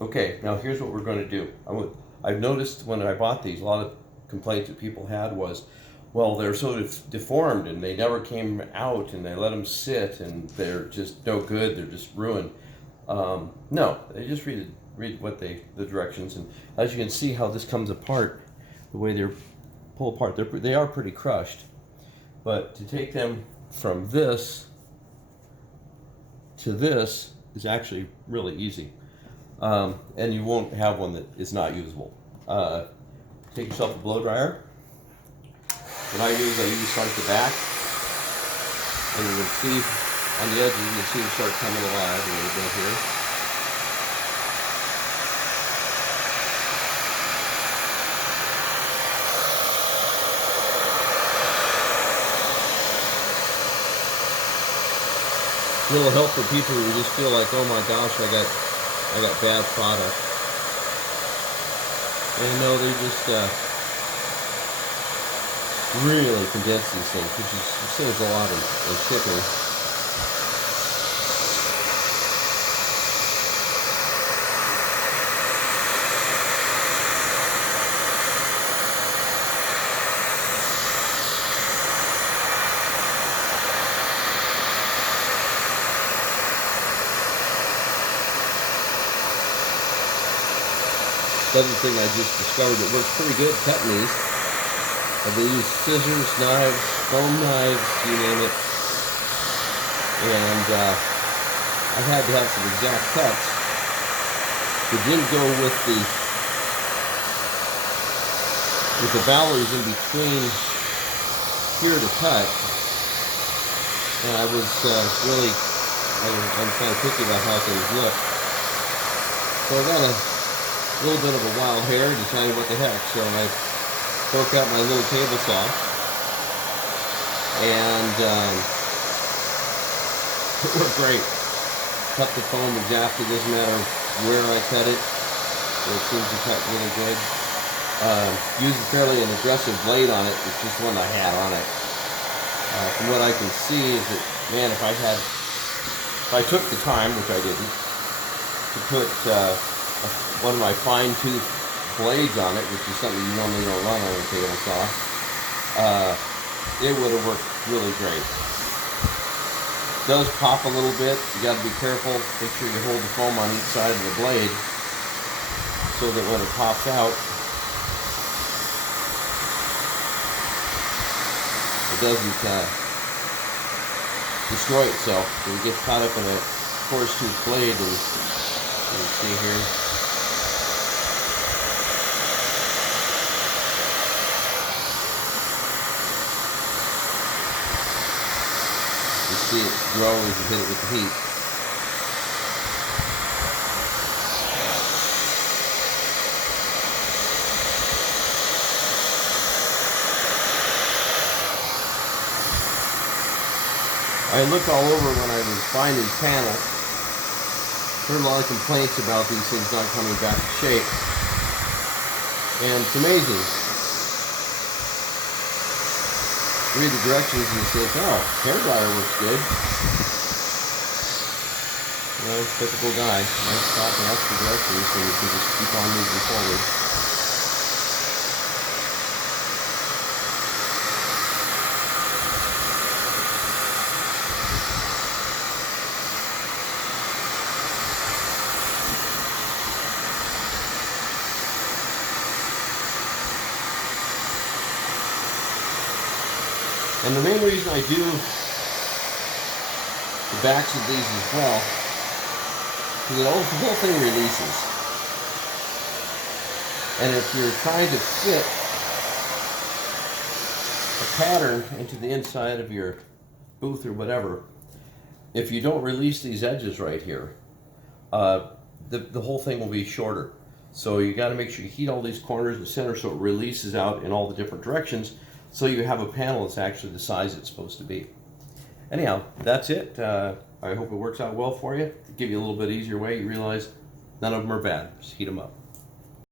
Okay, now here's what we're going to do. I've noticed when I bought these, a lot of complaints that people had was, well, they're so deformed and they never came out and they let them sit and they're just no good. They're just ruined. No, they just read what the directions, and as you can see how this comes apart, the way they're pulled apart. They are pretty crushed, but to take them from this to this is actually really easy. And you won't have one that is not usable. Take yourself a blow dryer. What I use start at the back, and you can see on the edges, you can see them start coming alive a little bit here. A little help for people who just feel like, oh my gosh, I got bad product. And no, they just really condense these things, which saves a lot in shipping. The other thing I just discovered that works pretty good cutting these. They use scissors, knives, foam knives, you name it. And I had to have some exact cuts that didn't go with the valleys in between here to cut. And I was I'm kind of picky about how things look. So I got a little bit of a wild hair, decided what the heck, so I broke out my little table saw, and it worked great. Cut the foam exactly, doesn't matter where I cut it, it seems to cut really good. Used a fairly an aggressive blade on it, it's just one I had on it. From what I can see is that, man, if I took the time, which I didn't, to put one of my fine-tooth blades on it, which is something you normally don't run on a table saw, it would have worked really great. It does pop a little bit. You got to be careful. Make sure you hold the foam on each side of the blade so that when it pops out, it doesn't destroy itself. If it gets caught up in a coarse tooth blade, and you can see here. You see it grow as you hit it with the heat. I looked all over when I was buying these panels. Heard a lot of complaints about these things not coming back to shape. And it's amazing. Read the directions and it says, oh, hairdryer works good. You know, typical guy. Nice stop and ask the directions so you can just keep on moving forward. And the main reason I do the backs of these as well, because the whole thing releases. And if you're trying to fit a pattern into the inside of your booth or whatever, if you don't release these edges right here, the whole thing will be shorter. So you got to make sure you heat all these corners in the center so it releases out in all the different directions, so you have a panel that's actually the size it's supposed to be. Anyhow, that's it. I hope it works out well for you. To give you a little bit easier way, you realize none of them are bad. Just heat them up.